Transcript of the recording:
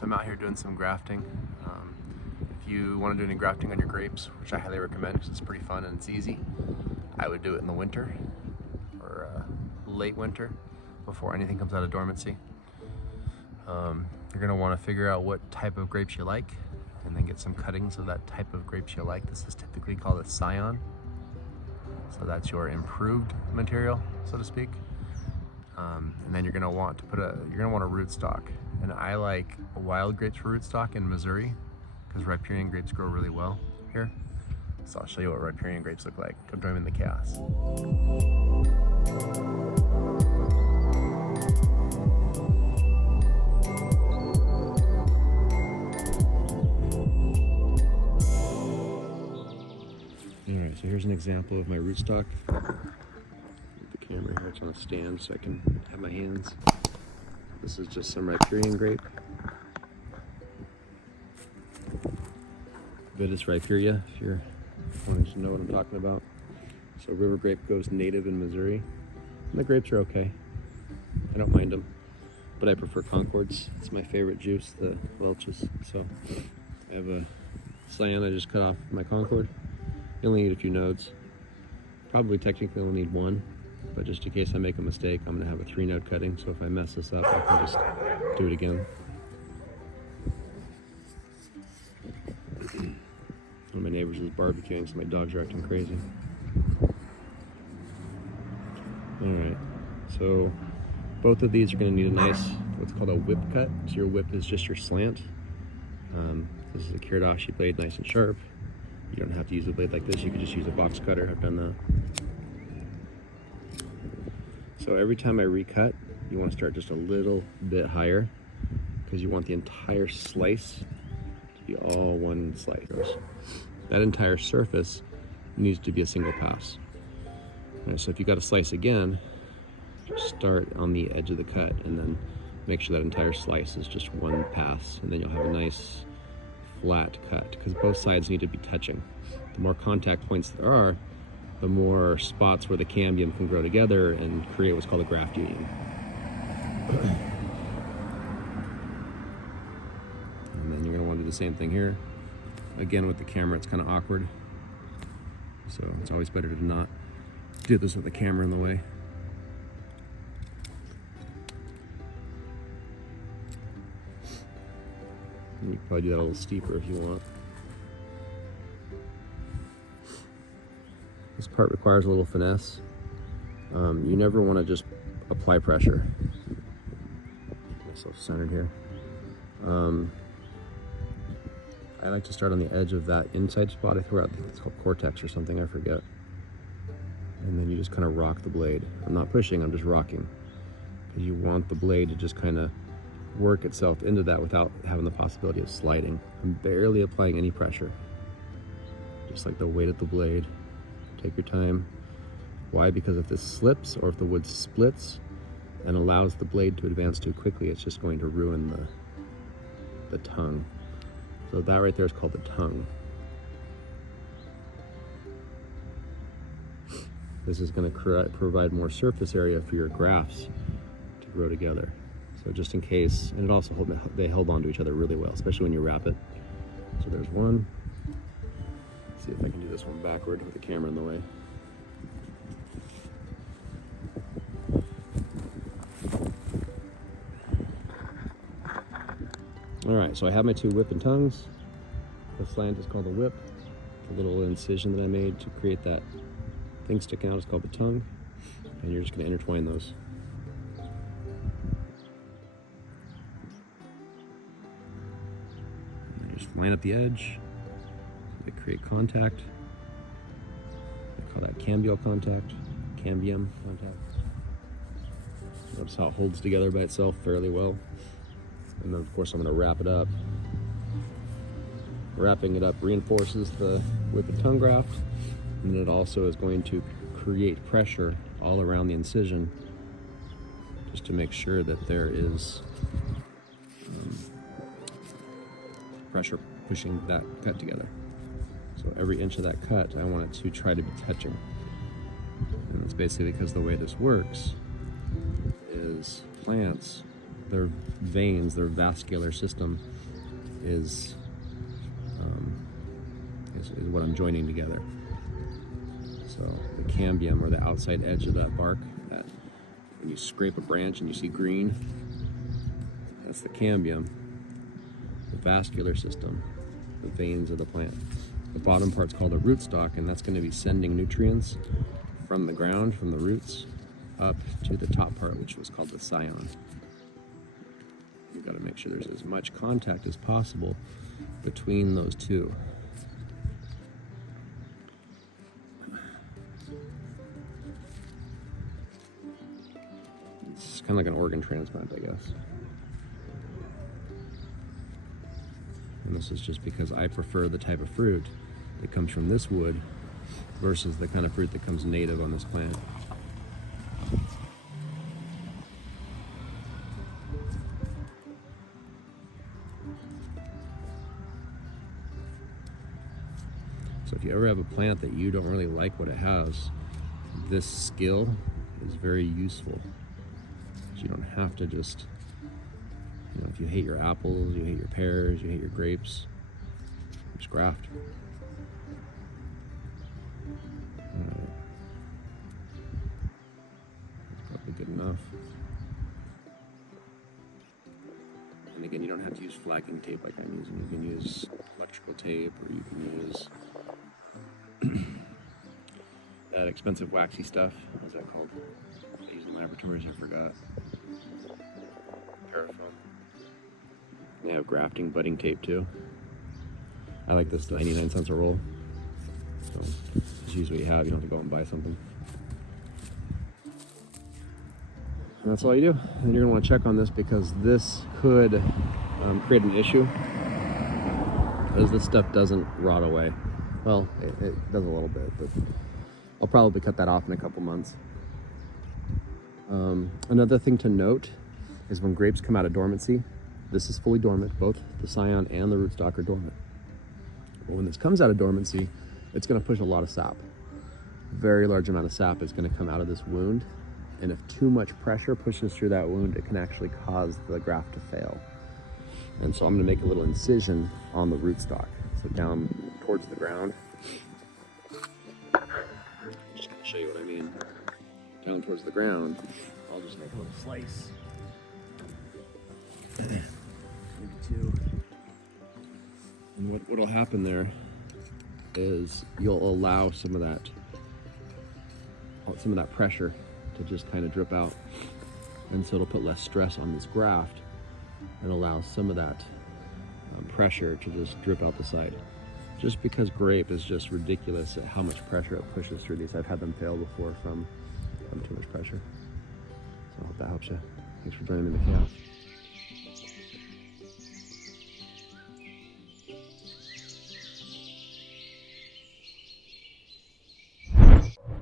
So I'm out here doing some grafting. If you want to do any grafting on your grapes, which I highly recommend because it's pretty fun and it's easy, I would do it in the winter or late winter before anything comes out of dormancy. You're going to want to figure out what type of grapes you like and then get some cuttings of that type of grapes you like. This is typically called a scion. So that's your improved material, so to speak. And then you're going to want to a rootstock. And I like wild grapes for rootstock in Missouri because riparian grapes grow really well here. So I'll show you what riparian grapes look like. Come join me in the chaos. Alright, so here's an example of my rootstock. The camera here, it's on a stand so I can have my hands. This is just some riparian grape. Vitis riparia, if you're wanting to know what I'm talking about. So river grape goes native in Missouri. And the grapes are okay. I don't mind them, but I prefer Concords. It's my favorite juice, the Welch's. So I have a scion I just cut off my Concord. You only need a few nodes. Probably technically only need one, but just in case I make a mistake, I'm gonna have a 3-node cutting. So if I mess this up, I can just do it again. One of my neighbors is barbecuing, so my dogs are acting crazy. Alright, so both of these are going to need a nice, what's called a whip cut. So your whip is just your slant. This is a Kiridashi blade, nice and sharp. You don't have to use a blade like this, you can just use a box cutter. I've done that. So every time I recut, you want to start just a little bit higher because you want the entire slice to be all one slice. That entire surface needs to be a single pass. All right, so if you got to slice again, just start on the edge of the cut and then make sure that entire slice is just one pass, and then you'll have a nice flat cut because both sides need to be touching. The more contact points there are, the more spots where the cambium can grow together and create what's called a graft union. And then you're going to want to do the same thing here. Again, with the camera, it's kind of awkward. So it's always better to not do this with the camera in the way. And you can probably do that a little steeper if you want. This part requires a little finesse. You never want to just apply pressure. Get myself centered here. I like to start on the edge of that inside spot. I think it's called cortex or something, I forget. And then you just kind of rock the blade. I'm not pushing, I'm just rocking. Because you want the blade to just kind of work itself into that without having the possibility of sliding. I'm barely applying any pressure. Just like the weight of the blade. Take your time. Why? Because if this slips or if the wood splits and allows the blade to advance too quickly, it's just going to ruin the tongue. So that right there is called the tongue. This is going to provide more surface area for your grafts to grow together. So just in case, and it also they held on to each other really well, especially when you wrap it. So there's one. Let's see if I can do this one backward with the camera in the way. All right, so I have my two whip and tongues. The slant is called the whip. The little incision that I made to create that thing sticking out is called the tongue. And you're just going to intertwine those. And just line up the edge. They create contact. I call that cambial contact, cambium contact. Notice how it holds together by itself fairly well. And then of course I'm going to wrap it up. Wrapping it up reinforces the whip and tongue graft, and then it also is going to create pressure all around the incision just to make sure that there is pressure pushing that cut together. So every inch of that cut, I want it to try to be touching. And that's basically because the way this works is plants their veins, their vascular system is what I'm joining together. So the cambium, or the outside edge of that bark, that when you scrape a branch and you see green, that's the cambium, the vascular system, the veins of the plant. The bottom part's called a rootstock, and that's going to be sending nutrients from the ground, from the roots, up to the top part, which was called the scion. You've got to make sure there's as much contact as possible between those two. It's kind of like an organ transplant, I guess. And this is just because I prefer the type of fruit that comes from this wood versus the kind of fruit that comes native on this plant. So if you ever have a plant that you don't really like what it has, this skill is very useful. So you don't have to just, if you hate your apples, you hate your pears, you hate your grapes, just graft. That's probably good enough. And again, you don't have to use flagging tape like I'm using. You can use electrical tape, or you can use that expensive waxy stuff. What's that called? I use in laboratories, I forgot. Parafoam. They have grafting budding tape too. I like this 99 cents a roll. So just use what you have, you don't have to go out and buy something. And that's all you do. And you're gonna wanna check on this, because this could create an issue, because this stuff doesn't rot away. Well, it does a little bit, but I'll probably cut that off in a couple months. Another thing to note is when grapes come out of dormancy, this is fully dormant, both the scion and the rootstock are dormant. But when this comes out of dormancy, it's gonna push a lot of sap. Very large amount of sap is gonna come out of this wound, and if too much pressure pushes through that wound, it can actually cause the graft to fail. And so I'm gonna make a little incision on the rootstock, so down towards the ground. I'm just gonna show you what I mean. Down towards the ground, I'll just make a little slice. Maybe two. And what'll happen there is you'll allow some of that pressure to just kind of drip out. And so it'll put less stress on this graft and allow some of that pressure to just drip out the side. Just because grape is just ridiculous at how much pressure it pushes through these. I've had them fail before from too much pressure. So I hope that helps you. Thanks for joining me in the chaos.